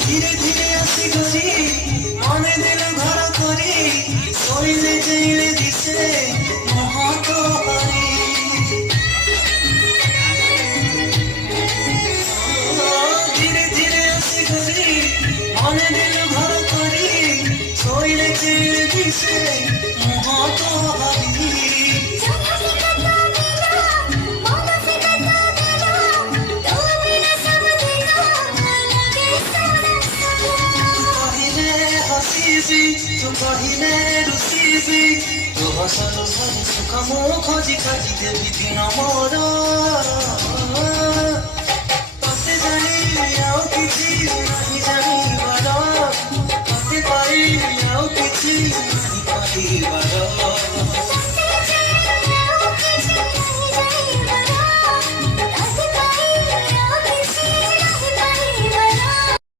ধীরে ধীরে আসি গরি মনে দিল ঘর করি শৈলে জেলে দিছে মহত হরি ধীরে ধীরে আসি গরি মনে দিল ঘর করি শৈলে জেলে দিছে মহত হরি तू कहिले रुसिबी तो हसल भरी सुख मो खोजी खोजी देवी दिन मोर तते जानी आउ किछि नहीं जानिबार तते पाई आउ किछि नहीं पाइबार